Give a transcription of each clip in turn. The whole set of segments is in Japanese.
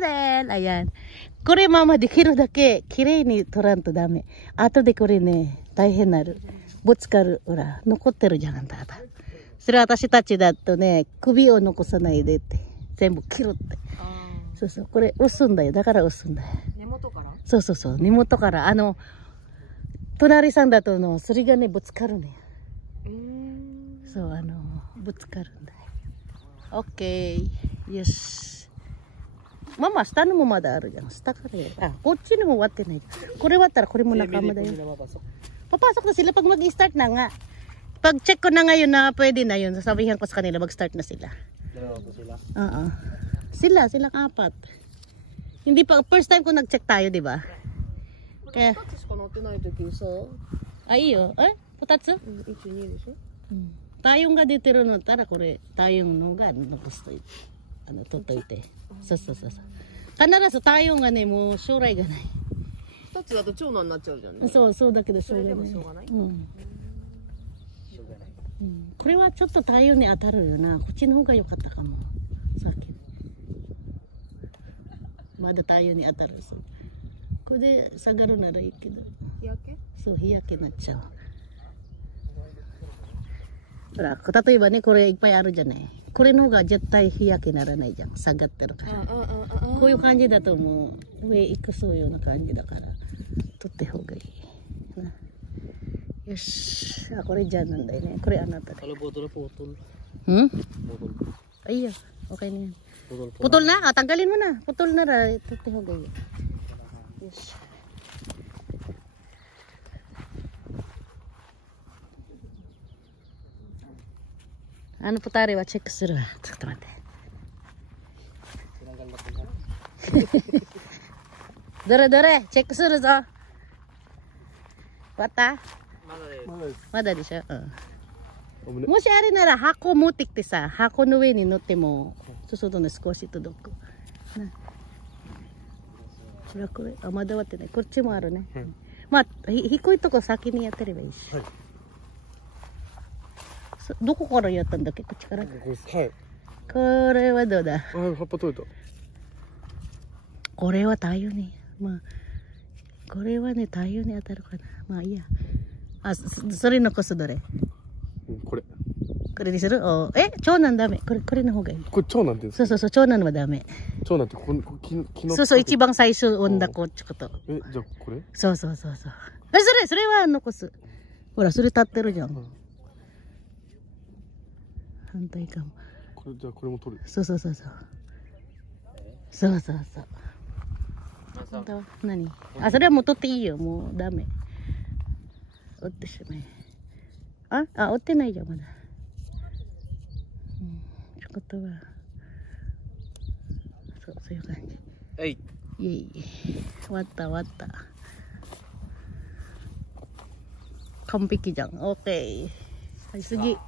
ガーデンayan。これできるだけ綺麗に取らんとダメ。後でこれね、大変なる。ぶつかる。ほら、残ってるじゃん、ただ。それ私たちだとね、首を残さないでって。全部切るって。そうそう、これ押すんだよ。だから押すんだよ。根元から？そうそうそう、根元から。隣さんだとそれがね、ぶつかるね。そう、ぶつかるんだよ。オッケー。よし。ママ、下のもまだあるじゃん。下からよ。あ、こっちのも終わってない。これ終わったらこれも仲間だよ。Papasok na sila pag mag-start na nga. Pag check ko na ngayon na pwede na yun, sasabihan ko sa kanila mag-start na sila. Dalawa po sila? Oo. Silang apat. Hindi pa, first time ko nag-check tayo, di ba? Kaya... 2つしか乗ってない時さ。いいよ。2つ？ 1、2でしょ？tayongが出てるのだったらこれtayongのが残すといて取っといて。そうそうそうそう。必ずtayongがね、もう将来がない。2つだと長男になっちゃうじゃんね。そうだけどしょうがない。それでもしょうがない。これはちょっとtayongに当たるよな。こっちの方が良かったかも。さっき。まだtayongに当たる。そう。これで下がるならいいけど。日焼け？そう、日焼けになっちゃう。ほら、例えばね、これいっぱいあるじゃない。これの方が絶対日焼けならないじゃん。下がってるから。こういう感じだともう上行くそういうような感じだから、取って方がいい。なよし。これじゃあなんだよね。これあなたで。いいよ。Okay na yan. Putol na? Tanggalin mo na. Putol na ra. Tuti ho gayo. Yes. Ano po tayo? Check sir. Sakto mate. Dore. Check sir zo. Wata? Mada de siya. もしあれなら箱持ってきてさ、箱の上に乗っても、そうね、少し届く。これ、まだ終わってない。こっちもあるね。まあ、低いとこ先にやってればいいし。どこからやったんだっけ、こっちから。はい。これはどうだ。葉っぱ取れた。これは太陽に。まあ、これはね、太陽に当たるかな。まあいいや。それ残すどれ。これにする？長男ダメ。これの方がいい。これ長男ですか？そう、長男はダメ。長男ってそう、一番最初女子ってこと。じゃあこれ？そう。それは残す。ほら、それ立ってるじゃん。反対かも。じゃあこれも取る。そう。本当は何？それはもう取っていいよ。もうダメ。折ってしまえ。折ってないじゃん、まだ。ことはそういう感じ。はい。終わった。完璧じゃん。オッケー。はい、次こ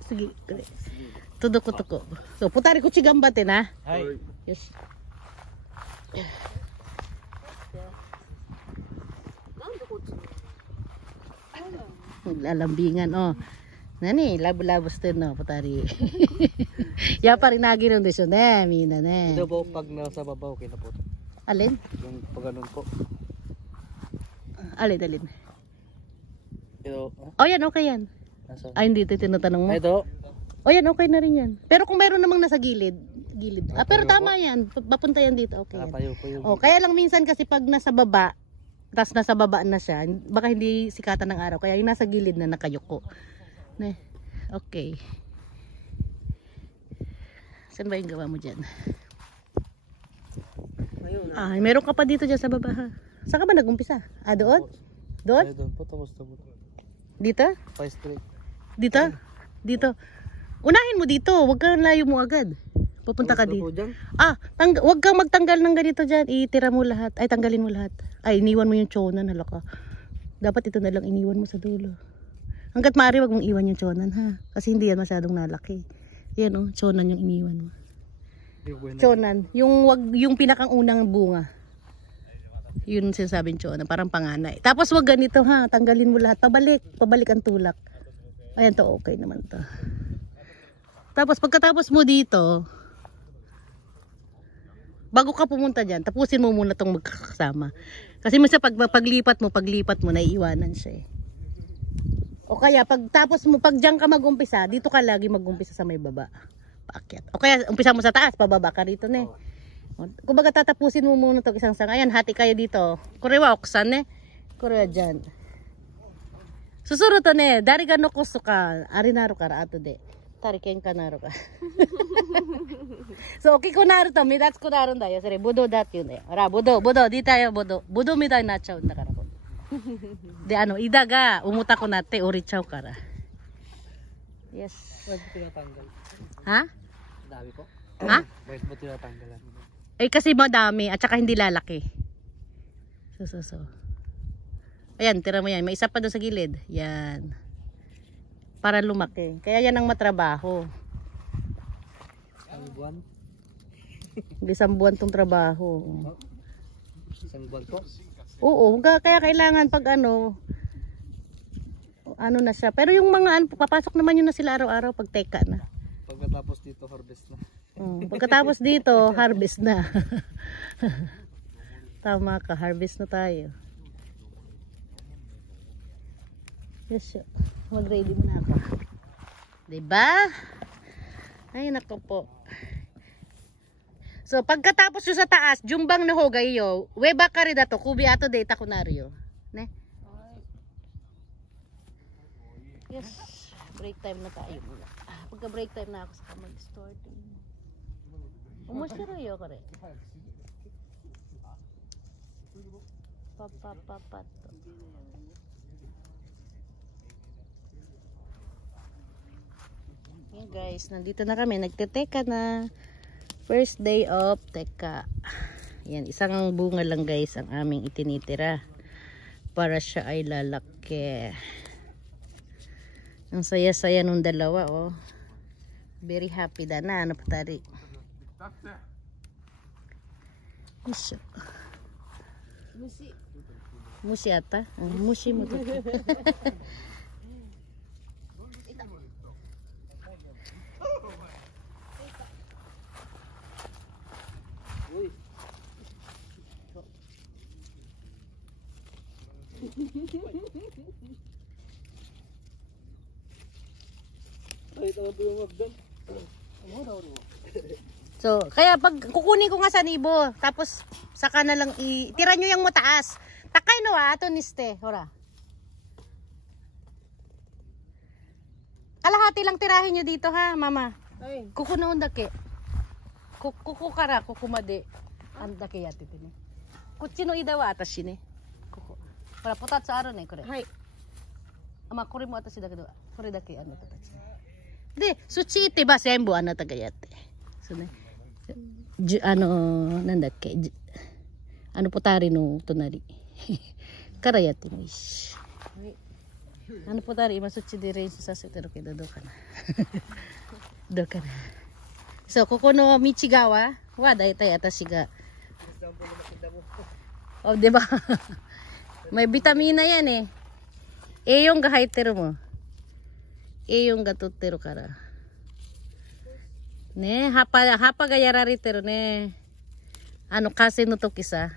れ。届くとこ。そう、ポタリ口頑張ってな。はい。よし。なんでこっちに？lalambingan Nani, labo-labo din no, Potari. Yapa rin nagiron din siya ne, mina ne. Ito po pag nasa babaw kina po. Alin? Yung pag ganun po. Alin. Ito. Yan, okay yan. Hindi ito tinatanong mo. Ito. Yan, okay na rin yan. Pero kung mayroon namang nasa gilid. Pero tama yan. Papunta yan dito, okay yan. Kaya lang minsan kasi pag nasa baba, tapos nasa baba na siya, baka hindi sikatan ng araw. Kaya yung nasa gilid na nakayuko. Okay. Saan ba yung gawa mo dyan? Meron ka pa dito dyan sa baba ha. Saan ka ba nag-umpisa? Doon? Doon? Doon po, tapos. Dito? Dito. Unahin mo dito. Huwag kang layo mo agad. Pupunta ka dito. Huwag kang magtanggal ng ganito dyan. Itira mo lahat. Tanggalin mo lahat. Iniwan mo yung chonan. Halaka. Dapat ito na lang iniwan mo sa dulo. Hanggat maaari wag mong iwan yung chonan ha. Kasi hindi yan masyadong nalaki. Yan chonan yung iniwan mo. Chonan. Yung pinakang unang bunga. Yun sinasabing chonan. Parang panganay. Tapos wag ganito ha. Tanggalin mo lahat. Pabalik ang tulak. Ayan to, okay naman to. Tapos pagkatapos mo dito, bago ka pumunta dyan, tapusin mo muna tong magkakasama. Kasi minsan paglipat mo, naiiwanan siya eh. O kaya, pag dyan ka mag-umpisa, dito ka lagi mag-umpisa sa may baba. Paakyat. O kaya, umpisa mo sa taas, pababa ka rito na eh. Kung baga tatapusin mo muna itong isang sanga. Ayan, hati kayo dito. Kurewa, oksan eh. Kurewa dyan. Susuro to ne, dari ka no kusto ka, arinaro ka ra ato de. Tari ken ka naro ka. So, okay ko naro to, midats ko naro da yo. Sere, budo dat yun eh. Ora, budo, di tayo budo. Budo mi tayo nachaw na kara ko. De ano, ida ga, umuta ko nate, urichaw ka ra. Yes. Bakit mo tinatanggal? Ha? Dami po. Ha? Bakit mo tinatanggalan? Eh, kasi madami, at saka hindi lalaki. So. Ayan, tira mo yan. May isa pa doon sa gilid. Yan. Para lumaki. Kaya yan ang matrabaho. Isang buwan? Isang buwan tong trabaho. Isang buwan po? Oo, kaya kailangan pag ano na siya. Pero yung mga papasok naman yun na sila araw-araw pag teka na. Pagkatapos dito, harvest na. Pagkatapos dito, harvest na. Tama ka, harvest na tayo. Yes, mag-ready na ako. Diba? Ay, nako po. So, pagkatapos yung sa taas, jumbang na hogay yo, weba ka rin dato, kubi ato data kunaryo. Ne? Yes, break time na tayo muna. Pagka-break time na ako sa mag-starting. Umushiro yo kare. Papapapato. Yan guys, nandito na kami. Nagteteka na. First day of teka. Yan, isang bunga lang guys ang aming itinitira. Para siya ay lalaki. Ang saya-saya nung dalawa oh. Very happy da na. Ano pa tari? Mushi ata? Mushi mo to. So, kaya pag kukunin ko nga sa nibo, tapos saka na lang itira nyo yung mataas. Takay no ato niste, hora. Kalahati lang tirahin nyo dito ha, mama. Kuku na undake. Kuku kara, kukumade. Andake yati tine. Kuchi no ida wa atashi ne. Kuku. Hora, potatsu aru ne, kore. Hai. Ama, kore mo atashi da kedo, kore dake ano tatachi. De, suchi ite ba senbu ano tagayate. So ne. Ano potari no tonari. Kara yate mo ishi. Ano potari, imasuchi de rensu saseteru kedo do kana. Do kana. So, koko no michigawa wa daitai atashi ga. Oh, diba? May vitamina yan eh. E yung ga haiteru mo. E yung ga totteru kara. Ne, hapa ga yarariteru ne. Kasi no toki sa.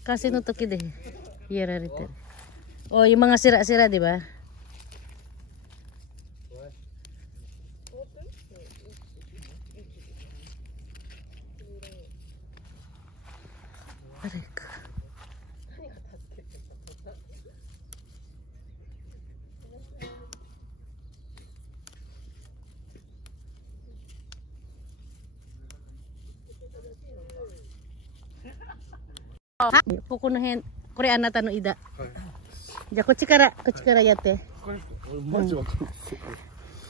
Kasi no toki de yarariteru. Oh, yung mga sira-sira, di ba? Aray ka. Kukunuhin, kore anata no ida. Ja,こっちからやって。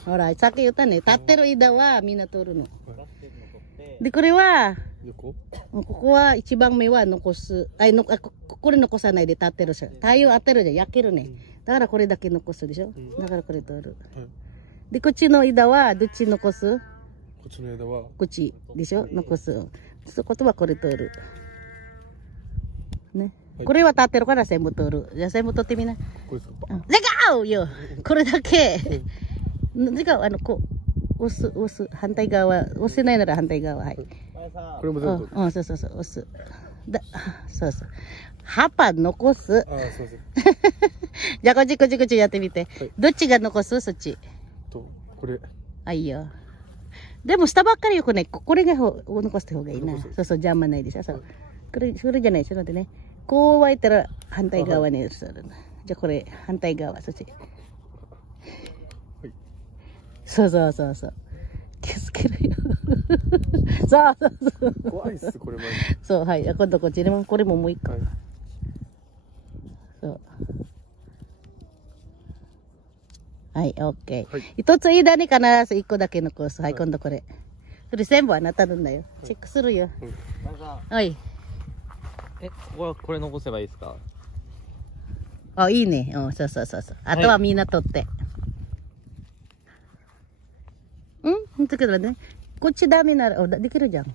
ほら、さっき言ったね。立ってる枝はみんな取るの。で、これは、ここは一番目は残す。これ残さないで立ってるし。太陽当てるじゃん、焼けるね。だからこれだけ残すでしょ。だからこれ取る。で、こっちの枝はどっち残す？こっちの枝はこっちでしょ、残す。そことはこれ取る。ね。これは立ってるから全部取る。じゃあ全部取ってみな。レガーよ。これだけ。違う、こう、押す。反対側。押せないなら反対側。はい。これも全部。うん、そうそうそう、押す。そうそう。葉パ残す。ああ、すいません。じゃあ、こっちこっちこっちやってみて。はいどっちが残すそっち。これ。あ、いいよ。でも、下ばっかりよくね。これが残した方がいいな。残すそうそう、邪魔ないでしょ。そう。これじゃない、それでね。こう湧いたら反対側にするな。じゃあ、これ、反対側、そっち。そうそうそうそう。気をつけるよ。そうそうそう。怖いっす、これまで。そう、はい。今度こっちでも、これももう一個。はい。そう。はい、オッケー。はい一つ間に必ず一個だけ残す。はい、今度これ。それ全部あなたのだよ。チェックするよ。はい。これ残せばいいですか？あ、いいね。うん、そうそうそうそう。あとはみんな取って。うんだけどね。こっちダメなら、できるじゃん。ポ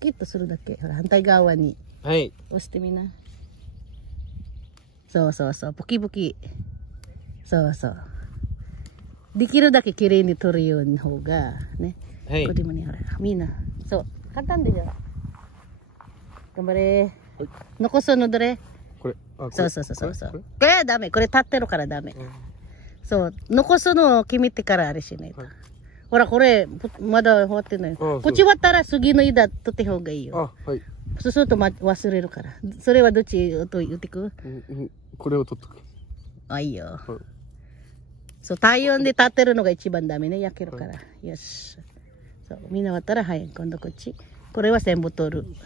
キッとするだけ。ほら、反対側に。はい。押してみな。そうそうそう。ポキポキ。そうそう。できるだけ綺麗に取るような方が、ね。はいこ。れもね、ほら、みんな。そう。簡単でしょ。頑張れ。はい残すのどれこれ。あ、これ。そうそうそうそうそう。ここれはダメ。これ立ってるからダメ。れそう。残すのを決めてからあれしないと。はいほら、これ、まだ終わってない。そうこっち終わったら次の枝取った方がいいよ。あ、はい。そうすると、忘れるから。それはどっちと言ってくこれを取っとく。あ、いいよ。はいそう、体温で立ってるのが一番ダメね。焼けるから。よし。そう、みんな終わったら、はい、今度こっち。これは全部取る。立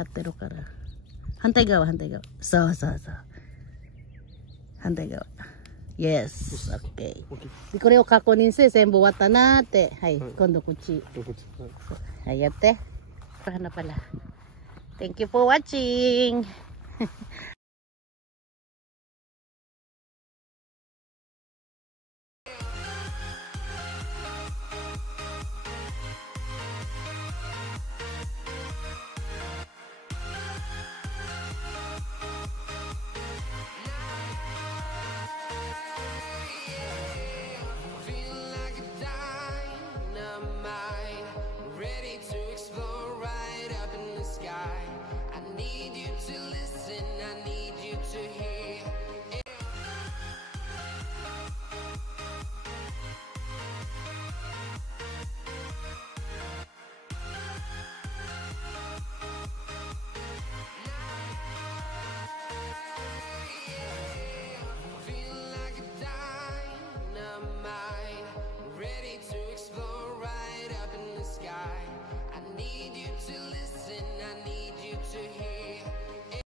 ってるから。反対側、反対側。そうそうそう。反対側。Yes。オッケー。でこれを確認して全部終わったなーって。はい、今度こっち。こっち。はいはい、やって。Paano pala? Thank you for watching.